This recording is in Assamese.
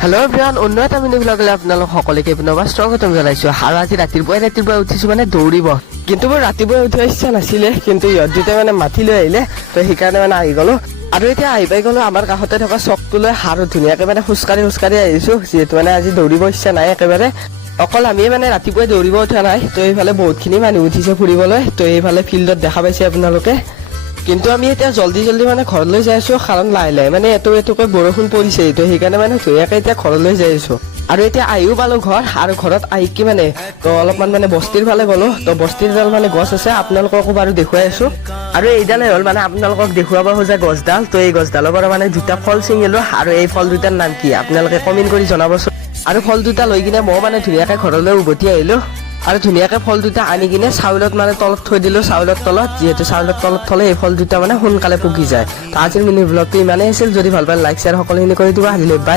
হেল্ল' এভৰিৱান, অন্য এটা মিনি ব্লগলৈ আপোনালোক সকলোকে পুনৰবাৰ স্বাগতম জনাইছো। আৰু আজি ৰাতিপুৱাই উঠিছো মানে দৌৰিব, কিন্তু মোৰ ৰাতিপুৱাই উঠিব ইচ্ছা নাছিলে, কিন্তু ইহঁত দুটাই মানে মাতি লৈ আহিলে, তো সেইকাৰণে মানে আহি গলো। আৰু এতিয়া আহি পাই গলো আমাৰ কাষতে থকা চকটোলৈ, আৰু ধুনীয়াকে মানে খোজকাঢ়ি আহিছো, যিহেতু মানে আজি দৌৰিব ইচ্ছা নাই একেবাৰে। অকল আমি মানে ৰাতিপুৱাই দৌৰিব উঠা নাই, তো এইফালে বহুতখিনি মানুহ উঠিছে ফুৰিবলৈ, তো এইফালে ফিল্ডত দেখা পাইছে আপোনালোকে। কিন্তু আমি এতিয়া জল্দি মানে ঘৰলৈ যাই আছো, কাৰণ লাহে মানে এটুকৈ বৰষুণ পৰিছে, তো সেইকাৰণে মানে ধুনীয়াকে এতিয়া ঘৰলৈ যাই আছো। আৰু এতিয়া আহিও পালো ঘৰ, আৰু ঘৰত আহি কি মানে তো অলপমান মানে বস্তিৰ ফালে গলো, তো বস্তিৰ ডাল মানে গছ আছে, আপোনালোককো বাৰু দেখুৱাই আছো। আৰু এইডালে হ'ল মানে আপোনালোকক দেখুৱাব খোজা গছডাল, তো এই গছডালৰ পৰা মানে দুটা ফল ছিঙিলো, আৰু এই ফল দুটাৰ নাম কি আপোনালোকে কমেণ্ট কৰি জনাবচোন। আৰু ফল দুটা লৈ কিনে মই মানে ধুনীয়াকে ঘৰলৈ উভতি আহিলো, আৰু ধুনীয়াকে ফল দুটা আনি কিনে চাউলত মানে তলত থৈ দিলো, চাউলৰ তলত, যিহেতু চাউলৰ তলত থলে এই ফল দুটা মানে সোনকালে পকি যায়। তো আজিৰ মিনি ব্লগটো ইমানেই আছিল। যদি ভাল পায় লাইক শ্বেয়াৰ সকলোখিনি কৰি দিব। আহিলে বাই।